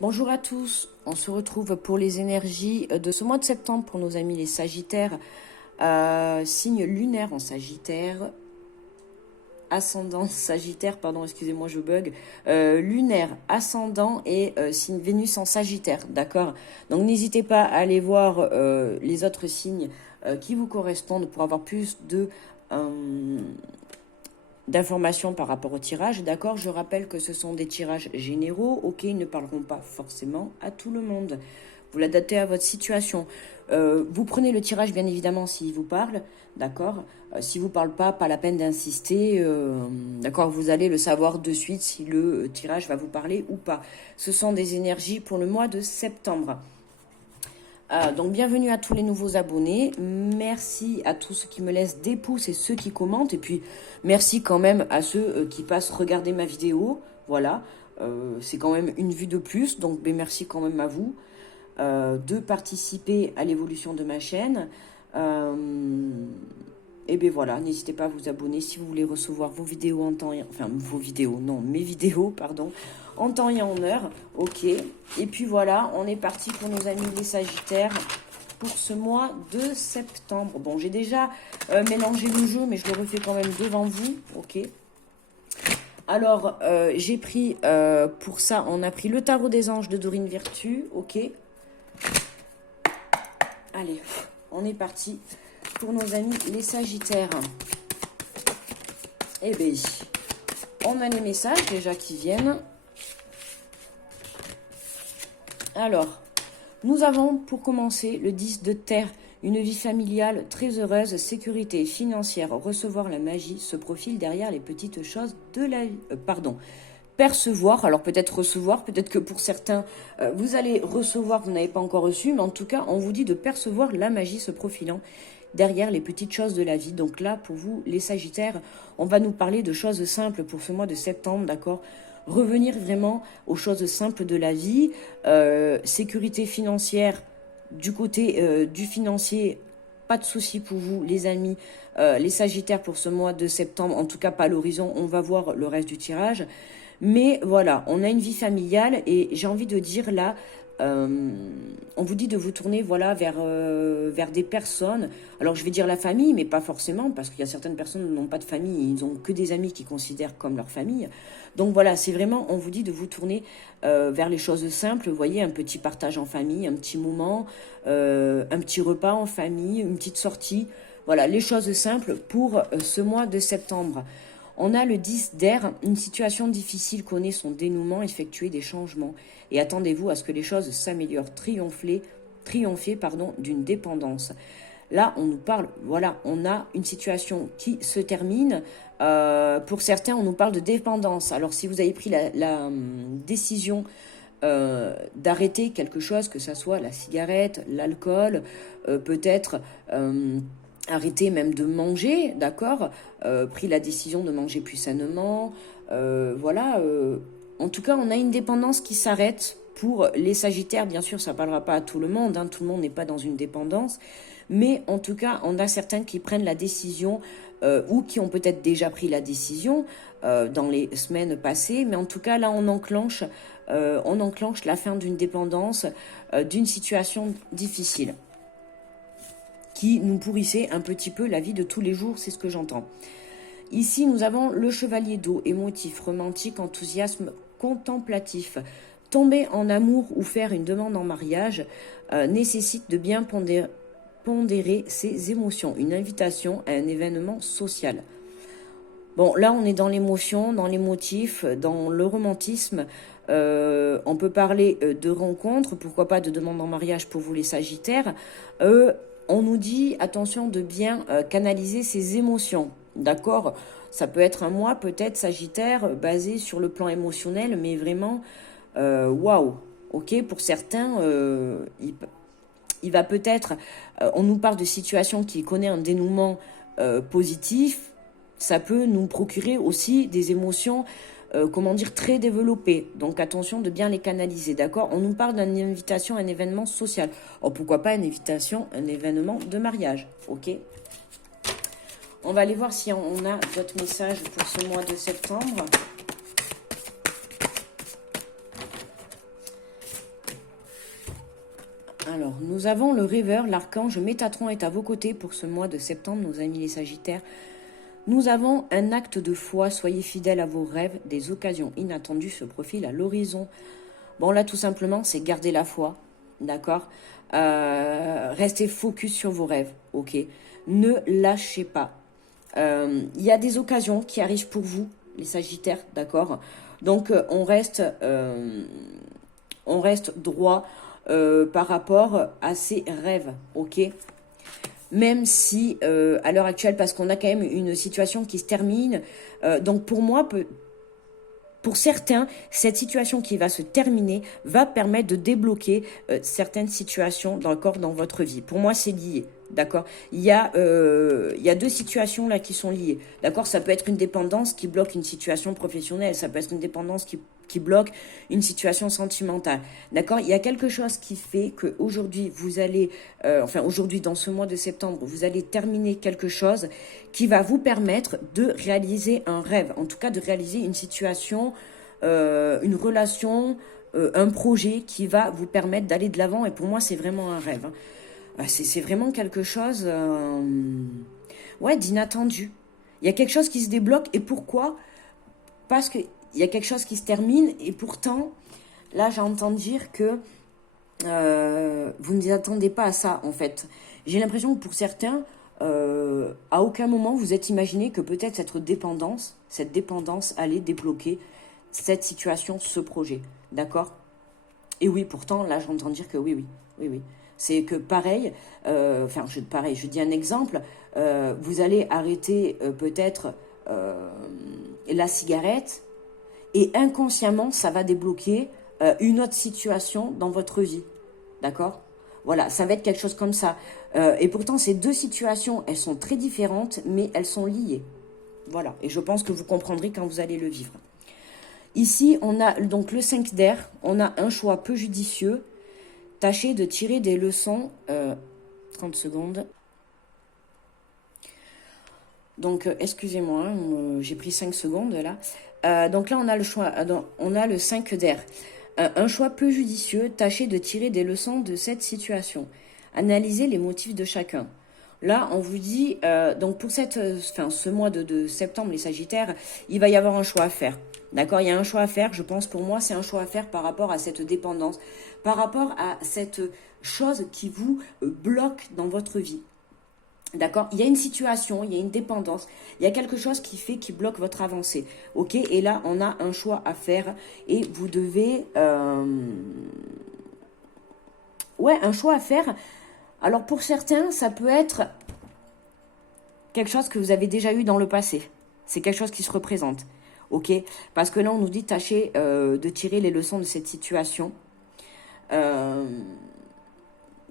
Bonjour à tous, on se retrouve pour les énergies de ce mois de septembre pour nos amis les Sagittaires, signe lunaire en Sagittaire, ascendant Sagittaire, pardon, excusez-moi je bug, lunaire, ascendant et signe Vénus en Sagittaire, d'accord? Donc n'hésitez pas à aller voir les autres signes qui vous correspondent pour avoir plus de d'informations par rapport au tirage, d'accord? Je rappelle que ce sont des tirages généraux, ok, ils ne parleront pas forcément à tout le monde. Vous l'adaptez à votre situation. Vous prenez le tirage, bien évidemment, s'il vous parle, d'accord? Si vous parle pas la peine d'insister, d'accord? Vous allez le savoir de suite si le tirage va vous parler ou pas. Ce sont des énergies pour le mois de septembre. Donc bienvenue à tous les nouveaux abonnés, merci à tous ceux qui me laissent des pouces et ceux qui commentent, et puis merci quand même à ceux qui passent regarder ma vidéo, voilà, c'est quand même une vue de plus, donc ben, merci quand même à vous de participer à l'évolution de ma chaîne, et bien voilà, n'hésitez pas à vous abonner si vous voulez recevoir vos vidéos en temps et... Enfin, vos vidéos, non, mes vidéos, pardon, en temps et en heure, ok. Et puis voilà, on est parti pour nos amis les Sagittaires pour ce mois de septembre. Bon, j'ai déjà mélangé le jeu, mais je le refais quand même devant vous, ok. Alors, j'ai pris, pour ça, on a pris le tarot des anges de Dorine Virtue, ok. Allez, on est parti pour nos amis les Sagittaires. Eh bien, on a les messages déjà qui viennent. Alors, nous avons pour commencer le 10 de terre, une vie familiale très heureuse, sécurité financière, recevoir la magie se profile derrière les petites choses de la vie. Percevoir, alors peut-être recevoir, peut-être que pour certains, vous allez recevoir, vous n'avez pas encore reçu, mais en tout cas, on vous dit de percevoir la magie se profilant derrière les petites choses de la vie. Donc là, pour vous, les Sagittaires, on va nous parler de choses simples pour ce mois de septembre, d'accord? Revenir vraiment aux choses simples de la vie, sécurité financière, du côté du financier, pas de souci pour vous, les amis, les Sagittaires pour ce mois de septembre, en tout cas pas à l'horizon, on va voir le reste du tirage. Mais voilà, on a une vie familiale et j'ai envie de dire là, on vous dit de vous tourner voilà, vers des personnes. Alors je vais dire la famille, mais pas forcément, parce qu'il y a certaines personnes qui n'ont pas de famille, ils n'ont que des amis qu'ils considèrent comme leur famille. Donc voilà, c'est vraiment, on vous dit de vous tourner vers les choses simples, vous voyez, un petit partage en famille, un petit moment, un petit repas en famille, une petite sortie. Voilà, les choses simples pour ce mois de septembre. On a le 10 d'air, une situation difficile connaît son dénouement, effectuer des changements. Et attendez-vous à ce que les choses s'améliorent, triompher d'une dépendance. Là, on nous parle, voilà, on a une situation qui se termine. Pour certains, on nous parle de dépendance. Alors, si vous avez pris la décision d'arrêter quelque chose, que ce soit la cigarette, l'alcool, peut-être... arrêter même de manger, d'accord, pris la décision de manger plus sainement, voilà. En tout cas, on a une dépendance qui s'arrête pour les Sagittaires. Bien sûr, ça ne parlera pas à tout le monde, hein, tout le monde n'est pas dans une dépendance, mais en tout cas, on a certains qui prennent la décision ou qui ont peut-être déjà pris la décision dans les semaines passées, mais en tout cas, là, on enclenche la fin d'une dépendance, d'une situation difficile, qui nous pourrissait un petit peu la vie de tous les jours, c'est ce que j'entends. Ici, nous avons le chevalier d'eau, émotif, romantique, enthousiasme, contemplatif. Tomber en amour ou faire une demande en mariage nécessite de bien pondérer ses émotions. Une invitation à un événement social. Bon, là, on est dans l'émotion, dans l'émotif, dans le romantisme. On peut parler de rencontres, pourquoi pas de demande en mariage pour vous les Sagittaires. On nous dit, attention, de bien canaliser ses émotions, d'accord? Ça peut être un mois, peut-être, Sagittaire, basé sur le plan émotionnel, mais vraiment, waouh, ok? Pour certains, il va peut-être, on nous parle de situation qui connaît un dénouement positif, ça peut nous procurer aussi des émotions comment dire, très développées. Donc attention de bien les canaliser, d'accord? On nous parle d'une invitation à un événement social. Oh, pourquoi pas une invitation, un événement de mariage, ok? On va aller voir si on a votre message pour ce mois de septembre. Alors, nous avons le rêveur, l'archange Métatron est à vos côtés pour ce mois de septembre, nos amis les Sagittaires. Nous avons un acte de foi, soyez fidèles à vos rêves, des occasions inattendues se profilent à l'horizon. Bon, là, tout simplement, c'est garder la foi, d'accord? Restez focus sur vos rêves, ok? Ne lâchez pas. Il y a des occasions qui arrivent pour vous, les Sagittaires, d'accord? Donc, on reste droit par rapport à ses rêves, ok? Même si, à l'heure actuelle, parce qu'on a quand même une situation qui se termine, donc pour moi, pour certains, cette situation qui va se terminer va permettre de débloquer certaines situations dans votre vie. Pour moi, c'est lié, d'accord? Il y a deux situations là qui sont liées, d'accord? Ça peut être une dépendance qui bloque une situation professionnelle, ça peut être une dépendance qui bloque une situation sentimentale, d'accord? Il y a quelque chose qui fait qu'aujourd'hui, vous allez, aujourd'hui, dans ce mois de septembre, vous allez terminer quelque chose qui va vous permettre de réaliser un rêve, en tout cas de réaliser une situation, une relation, un projet qui va vous permettre d'aller de l'avant. Et pour moi, c'est vraiment un rêve, hein. C'est vraiment quelque chose d'inattendu. Il y a quelque chose qui se débloque. Et pourquoi? Parce qu'il y a quelque chose qui se termine. Et pourtant, là, j'entends dire que vous ne vous attendez pas à ça, en fait. J'ai l'impression que pour certains, à aucun moment vous êtes imaginé que peut-être cette dépendance allait débloquer cette situation, ce projet. D'accord? Et oui, pourtant, là, j'entends dire que oui. C'est que pareil, je dis un exemple, vous allez arrêter peut-être la cigarette et inconsciemment, ça va débloquer une autre situation dans votre vie. D'accord? Voilà, ça va être quelque chose comme ça. Et pourtant, ces deux situations, elles sont très différentes, mais elles sont liées. Voilà, et je pense que vous comprendrez quand vous allez le vivre. Ici, on a donc le 5 d'air, on a un choix peu judicieux. Tâchez de tirer des leçons. 30 secondes. Donc, excusez-moi, j'ai pris 5 secondes là. Donc là, on a le choix, on a le 5 d'air. Un choix peu judicieux, tâchez de tirer des leçons de cette situation. Analysez les motifs de chacun. Là, on vous dit, donc pour ce mois de septembre, les Sagittaires, il va y avoir un choix à faire. D'accord? Il y a un choix à faire, je pense, pour moi, c'est un choix à faire par rapport à cette dépendance, par rapport à cette chose qui vous bloque dans votre vie. D'accord? Il y a une situation, il y a une dépendance, il y a quelque chose qui bloque votre avancée. Ok? Et là, on a un choix à faire et vous devez... un choix à faire. Alors pour certains, ça peut être quelque chose que vous avez déjà eu dans le passé. C'est quelque chose qui se représente. Ok? Parce que là, on nous dit tâchez de tirer les leçons de cette situation.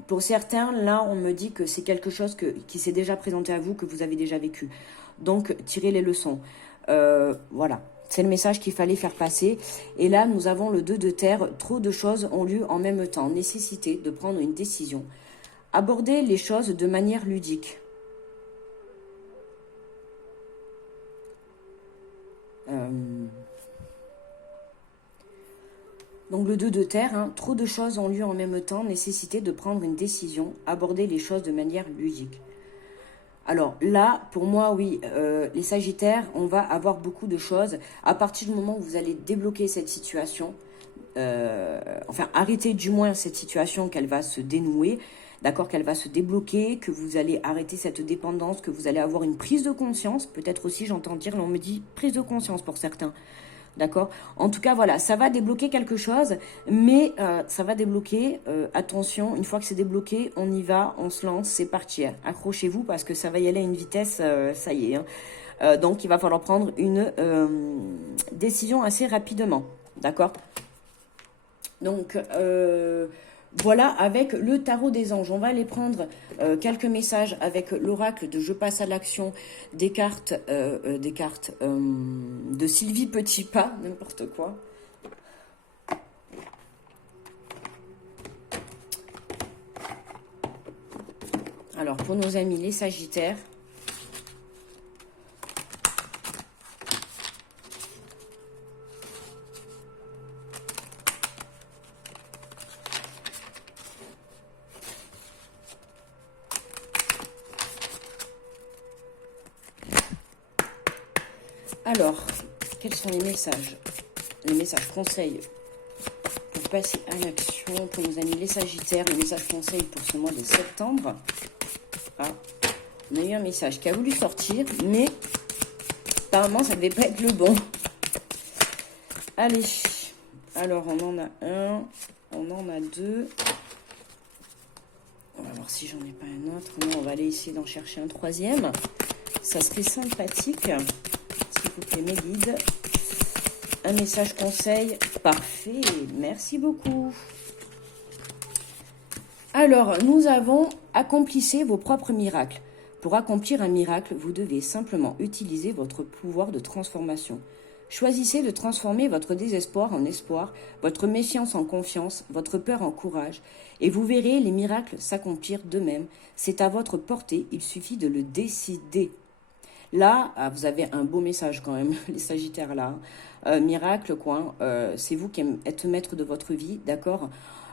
Pour certains, là, on me dit que c'est quelque chose qui s'est déjà présenté à vous, que vous avez déjà vécu. Donc, tirez les leçons. Voilà, c'est le message qu'il fallait faire passer. Et là, nous avons le 2 de terre. Trop de choses ont lieu en même temps. Nécessité de prendre une décision. Abordez les choses de manière ludique. Donc le 2 de terre, hein, trop de choses ont lieu en même temps, nécessité de prendre une décision, aborder les choses de manière ludique. Alors là, pour moi, oui, les Sagittaires, on va avoir beaucoup de choses. À partir du moment où vous allez débloquer cette situation, arrêter du moins cette situation qu'elle va se dénouer, d'accord, qu'elle va se débloquer, que vous allez arrêter cette dépendance, que vous allez avoir une prise de conscience. Peut-être aussi, j'entends dire, là on me dit prise de conscience pour certains. D'accord? En tout cas, voilà, ça va débloquer quelque chose, mais ça va débloquer, attention, une fois que c'est débloqué, on y va, on se lance, c'est parti. Accrochez-vous parce que ça va y aller à une vitesse, ça y est. Hein. Donc, il va falloir prendre une décision assez rapidement. D'accord? Donc, voilà, avec le tarot des anges, on va aller prendre quelques messages avec l'oracle de Je passe à l'action, des cartes de Sylvie Petitpas, n'importe quoi. Alors, pour nos amis les Sagittaires, Alors, quels sont les messages? Les messages conseils pour passer à l'action pour nos amis les Sagittaires. Les messages conseils pour ce mois de septembre. Ah, on a eu un message qui a voulu sortir, mais apparemment ça ne devait pas être le bon. Allez, alors on en a un, on en a deux. On va voir si j'en ai pas un autre. Non, on va aller essayer d'en chercher un troisième. Ça serait sympathique. S'il vous plaît, mes guides. Un message conseil. Parfait. Merci beaucoup. Alors, nous avons accomplissez vos propres miracles. Pour accomplir un miracle, vous devez simplement utiliser votre pouvoir de transformation. Choisissez de transformer votre désespoir en espoir, votre méfiance en confiance, votre peur en courage, et vous verrez les miracles s'accomplir d'eux-mêmes. C'est à votre portée, il suffit de le décider. Là, vous avez un beau message quand même, les Sagittaires là. Miracle, quoi. C'est vous qui êtes maître de votre vie, d'accord.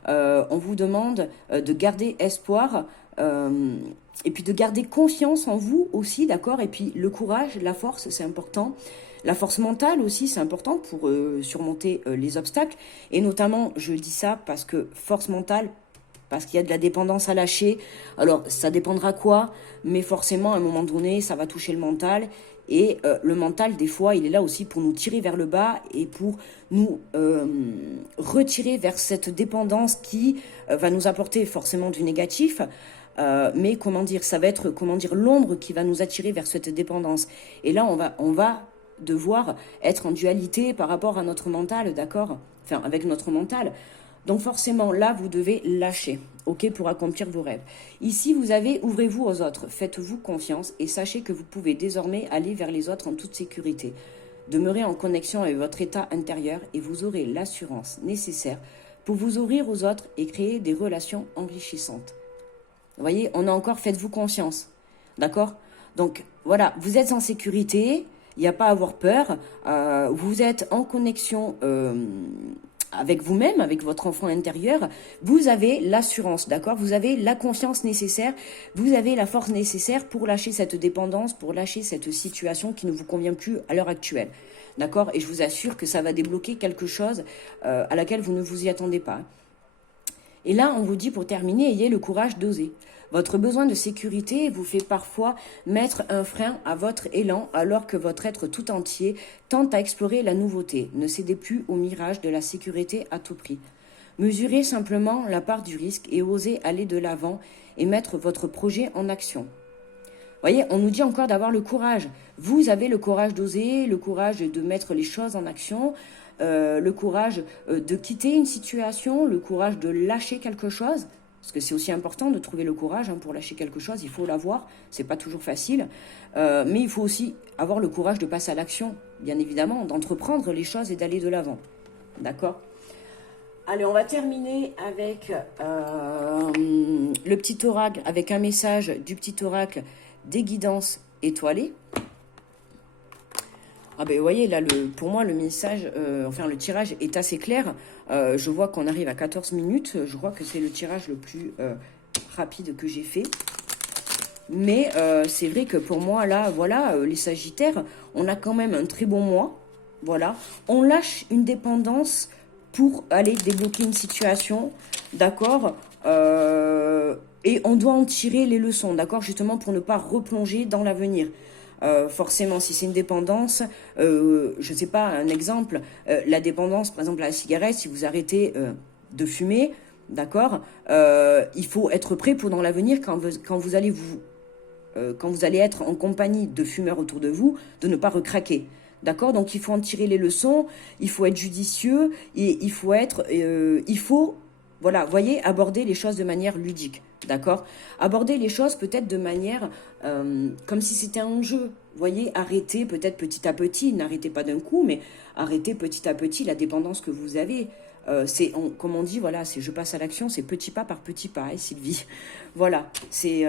On vous demande de garder espoir et puis de garder confiance en vous aussi, d'accord. Et puis le courage, la force, c'est important. La force mentale aussi, c'est important pour surmonter les obstacles. Et notamment, je dis ça parce que force mentale, parce qu'il y a de la dépendance à lâcher. Alors, ça dépendra quoi, mais forcément, à un moment donné, ça va toucher le mental. Et le mental, des fois, il est là aussi pour nous tirer vers le bas et pour nous retirer vers cette dépendance qui va nous apporter forcément du négatif. Mais comment dire, ça va être l'ombre qui va nous attirer vers cette dépendance. Et là, on va devoir être en dualité par rapport à notre mental, d'accord? Enfin, avec notre mental. Donc forcément, là, vous devez lâcher, ok, pour accomplir vos rêves. Ici, vous avez, ouvrez-vous aux autres, faites-vous confiance et sachez que vous pouvez désormais aller vers les autres en toute sécurité. Demeurez en connexion avec votre état intérieur et vous aurez l'assurance nécessaire pour vous ouvrir aux autres et créer des relations enrichissantes. Vous voyez, on a encore faites-vous confiance, d'accord? Donc voilà, vous êtes en sécurité, il n'y a pas à avoir peur, vous êtes en connexion avec vous-même, avec votre enfant intérieur, vous avez l'assurance, d'accord? Vous avez la confiance nécessaire, vous avez la force nécessaire pour lâcher cette dépendance, pour lâcher cette situation qui ne vous convient plus à l'heure actuelle, d'accord? Et je vous assure que ça va débloquer quelque chose à laquelle vous ne vous y attendez pas. Et là, on vous dit pour terminer, ayez le courage d'oser. Votre besoin de sécurité vous fait parfois mettre un frein à votre élan alors que votre être tout entier tente à explorer la nouveauté. Ne cédez plus au mirage de la sécurité à tout prix. Mesurez simplement la part du risque et osez aller de l'avant et mettre votre projet en action. Vous voyez, on nous dit encore d'avoir le courage. Vous avez le courage d'oser, le courage de mettre les choses en action, le courage de quitter une situation, le courage de lâcher quelque chose. Parce que c'est aussi important de trouver le courage pour lâcher quelque chose, il faut l'avoir, c'est pas toujours facile. Mais il faut aussi avoir le courage de passer à l'action, bien évidemment, d'entreprendre les choses et d'aller de l'avant. D'accord ? Allez, on va terminer avec le petit oracle, avec un message du petit oracle des guidances étoilées. Ah ben vous voyez, là, pour moi, le message, le tirage est assez clair. Je vois qu'on arrive à 14 minutes. Je crois que c'est le tirage le plus rapide que j'ai fait. Mais c'est vrai que pour moi, là, voilà, les Sagittaires, on a quand même un très bon mois. Voilà. On lâche une dépendance pour aller débloquer une situation, d'accord, et on doit en tirer les leçons, d'accord, justement pour ne pas replonger dans l'avenir. Forcément, si c'est une dépendance, je ne sais pas, un exemple, la dépendance, par exemple, à la cigarette, si vous arrêtez de fumer, d'accord, il faut être prêt pour dans l'avenir, quand vous allez être en compagnie de fumeurs autour de vous, de ne pas recraquer. D'accord? Donc, il faut en tirer les leçons, il faut être judicieux, et voilà, voyez, aborder les choses de manière ludique, d'accord? Aborder les choses peut-être de manière comme si c'était un jeu, voyez, arrêtez peut-être petit à petit, n'arrêtez pas d'un coup, mais arrêtez petit à petit la dépendance que vous avez. Comme on dit, voilà, je passe à l'action, c'est petit pas par petit pas, hein, Sylvie. Voilà, c'est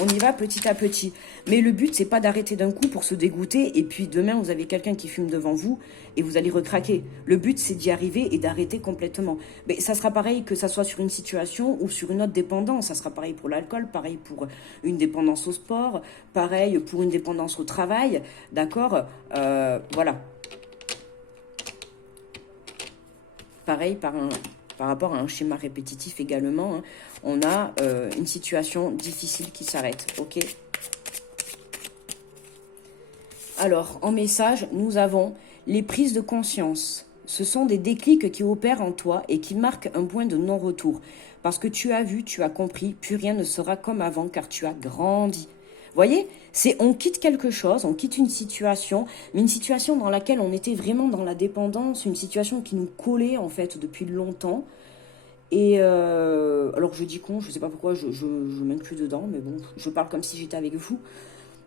On y va petit à petit. Mais le but, c'est pas d'arrêter d'un coup pour se dégoûter. Et puis demain, vous avez quelqu'un qui fume devant vous et vous allez recraquer. Le but, c'est d'y arriver et d'arrêter complètement. Mais ça sera pareil que ça soit sur une situation ou sur une autre dépendance. Ça sera pareil pour l'alcool, pareil pour une dépendance au sport, pareil pour une dépendance au travail. D'accord. Voilà. Pareil par rapport à un schéma répétitif également, hein, on a une situation difficile qui s'arrête, ok? Alors, en message, nous avons les prises de conscience. Ce sont des déclics qui opèrent en toi et qui marquent un point de non-retour. Parce que tu as vu, tu as compris, plus rien ne sera comme avant car tu as grandi. Voyez, on quitte quelque chose, on quitte une situation, mais une situation dans laquelle on était vraiment dans la dépendance, une situation qui nous collait en fait depuis longtemps. Et alors je dis con, je sais pas pourquoi je m'inclus dedans, mais bon, je parle comme si j'étais avec vous.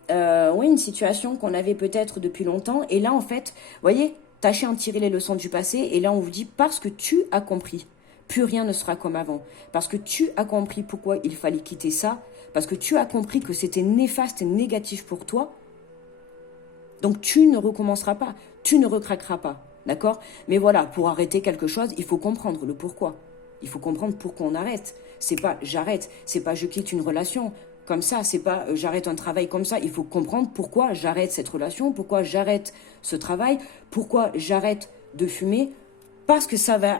Oui, une situation qu'on avait peut-être depuis longtemps, et là en fait, voyez, tâchez d'en tirer les leçons du passé, et là on vous dit parce que tu as compris, plus rien ne sera comme avant, parce que tu as compris pourquoi il fallait quitter ça, parce que tu as compris que c'était néfaste et négatif pour toi, donc tu ne recommenceras pas, tu ne recraqueras pas, d'accord? Mais voilà, pour arrêter quelque chose, il faut comprendre le pourquoi. Il faut comprendre pourquoi on arrête. C'est pas j'arrête, c'est pas je quitte une relation comme ça, c'est pas j'arrête un travail comme ça. Il faut comprendre pourquoi j'arrête cette relation, pourquoi j'arrête ce travail, pourquoi j'arrête de fumer, parce que ça va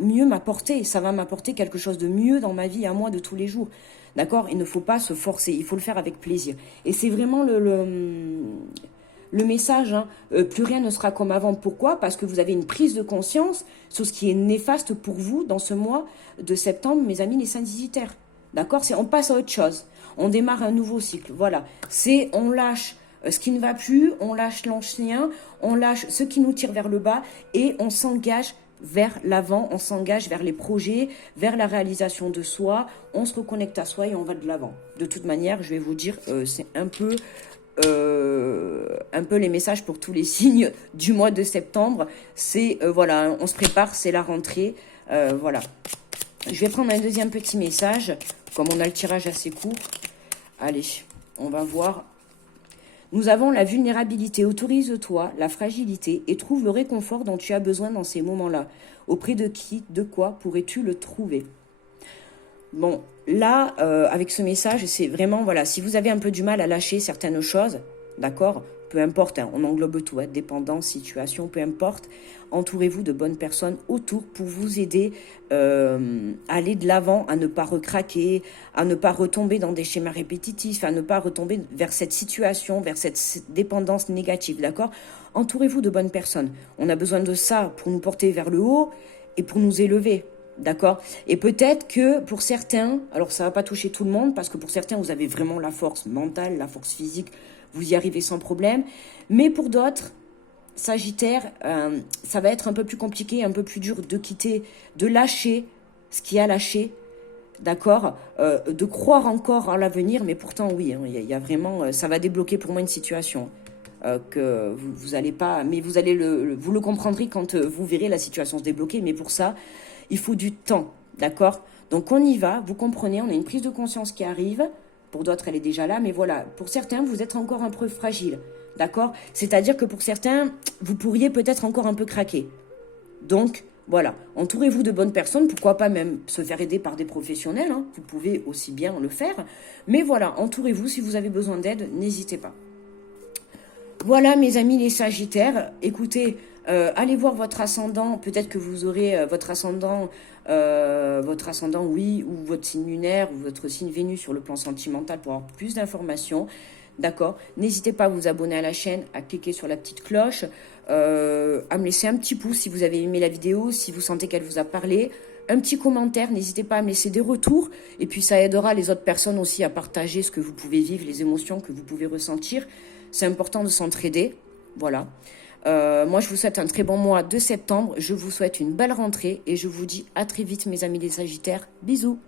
mieux m'apporter, ça va m'apporter quelque chose de mieux dans ma vie à moi de tous les jours. D'accord? Il ne faut pas se forcer, il faut le faire avec plaisir. Et c'est vraiment le message, hein, plus rien ne sera comme avant. Pourquoi? Parce que vous avez une prise de conscience sur ce qui est néfaste pour vous dans ce mois de septembre, mes amis les Sagittaires. D'accord? On passe à autre chose. On démarre un nouveau cycle. Voilà. On lâche ce qui ne va plus, on lâche l'ancien, on lâche ce qui nous tire vers le bas et on s'engage vers l'avant, on s'engage vers les projets, vers la réalisation de soi, on se reconnecte à soi et on va de l'avant. De toute manière, je vais vous dire, c'est un peu les messages pour tous les signes du mois de septembre. C'est, voilà, on se prépare, c'est la rentrée. Voilà. Je vais prendre un deuxième petit message, comme on a le tirage assez court. Allez, on va voir. Nous avons la vulnérabilité. Autorise-toi la fragilité et trouve le réconfort dont tu as besoin dans ces moments-là. Auprès de qui, de quoi pourrais-tu le trouver? Bon, là, avec ce message, c'est vraiment, voilà, si vous avez un peu du mal à lâcher certaines choses, d'accord, peu importe, hein, on englobe tout, hein, dépendance, situation, peu importe, entourez-vous de bonnes personnes autour pour vous aider à aller de l'avant, à ne pas recraquer, à ne pas retomber dans des schémas répétitifs, à ne pas retomber vers cette situation, vers cette dépendance négative, d'accord? Entourez-vous de bonnes personnes. On a besoin de ça pour nous porter vers le haut et pour nous élever. D'accord? Et peut-être que pour certains, alors ça va pas toucher tout le monde, parce que pour certains, vous avez vraiment la force mentale, la force physique, vous y arrivez sans problème. Mais pour d'autres, Sagittaire, ça va être un peu plus compliqué, un peu plus dur de quitter, de lâcher ce qui a lâché, d'accord? De croire encore à l'avenir, mais pourtant, oui, hein, y a vraiment, ça va débloquer pour moi une situation que vous allez pas, mais vous allez vous le comprendrez quand vous verrez la situation se débloquer, mais pour ça, il faut du temps, d'accord? Donc on y va, vous comprenez, on a une prise de conscience qui arrive. Pour d'autres, elle est déjà là, mais voilà. Pour certains, vous êtes encore un peu fragile, d'accord? C'est-à-dire que pour certains, vous pourriez peut-être encore un peu craquer. Donc, voilà. Entourez-vous de bonnes personnes, pourquoi pas même se faire aider par des professionnels, hein. Vous pouvez aussi bien le faire. Mais voilà, entourez-vous, si vous avez besoin d'aide, n'hésitez pas. Voilà, mes amis les Sagittaires. Écoutez, allez voir votre ascendant. Peut-être que vous aurez votre ascendant, oui, ou votre signe lunaire, ou votre signe Vénus sur le plan sentimental pour avoir plus d'informations. D'accord? N'hésitez pas à vous abonner à la chaîne, à cliquer sur la petite cloche, à me laisser un petit pouce si vous avez aimé la vidéo, si vous sentez qu'elle vous a parlé. Un petit commentaire, n'hésitez pas à me laisser des retours. Et puis ça aidera les autres personnes aussi à partager ce que vous pouvez vivre, les émotions que vous pouvez ressentir. C'est important de s'entraider. Voilà. Moi, je vous souhaite un très bon mois de septembre. Je vous souhaite une belle rentrée et je vous dis à très vite, mes amis les Sagittaires. Bisous.